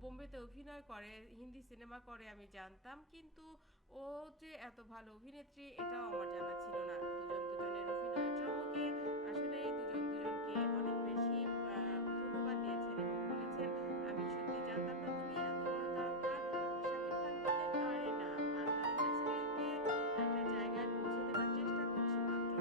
বোম্বেতে অভিনয় করে, হিন্দি সিনেমা করে আমি জানতাম। কিন্তু ও যে এত ভালো অভিনেত্রী এটাও আমার জানা ছিল না। দুজন দুজনের অভিনয়ের চমকে আসলেই দুজন দুজনকে অনেক বেশি ধন্যবাদ দিয়েছেন এবং বলেছেন, "আমি সত্যি জানতাম না তুমি এত বড় তারকা।" শাকিব খান বললেন, "আরে না, বাংলা ইন্ডাস্ট্রিকে একটা জায়গায় পৌঁছে দেবার চেষ্টা করছি মাত্র।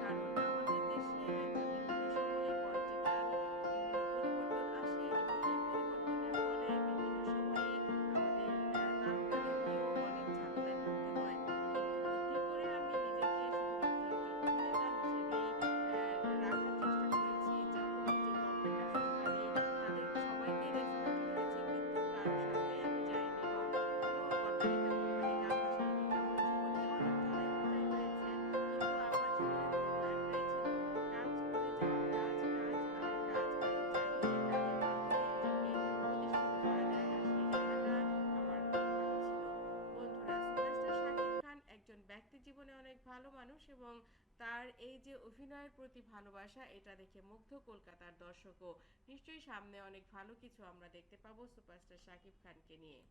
কারণ আমাদের দেশে বিভিন্ন সময়ে পলিটিক্যাল বিভিন্ন পরিবর্তন আসে এবং এই পরিবর্তনের ফলে বিভিন্ন সময়েই আমাদের তারকাদেরকেও অনেক ঝামেলায় পড়তে হয়। কিন্তু বুদ্ধি করে আমি নিজেকে শুধুমাত্র একজন অভিনেতা হিসেবেই রাখার চেষ্টা করেছি। যখনই যে গল্পের আসুক আমি তাদের সবাইকে রেসপেক্ট করেছি কিন্তু কারো সাথেই আমি যাইনি এবং কোনো কট্টালিকা করবারই গা ভাসাইনি। আমার জীবনে অনেক চড়াই-উতরাই হয়েছে কিন্তু আমার জীবনে মূলত একটাই ছিল কাজ করে যাওয়া। কাজ, কাজ আর কাজ। আমি জানি যে কাজের মাধ্যমে নিজেকে প্রতিষ্ঠিত করা যায় আর সেই জায়গাটা আমার খুব ভালো ছিল। বন্ধুরা, সুপারস্টার শাকিব খান একজন ব্যক্তি জীবনে অনেক ভালো মানুষ এবং তার এই যে অভিনয়ের প্রতি ভালোবাসা এটা দেখে মুগ্ধ কলকাতার দর্শকও। নিশ্চয়ই সামনে অনেক ভালো কিছু আমরা দেখতে পাবো সুপারস্টার শাকিব খানকে নিয়ে।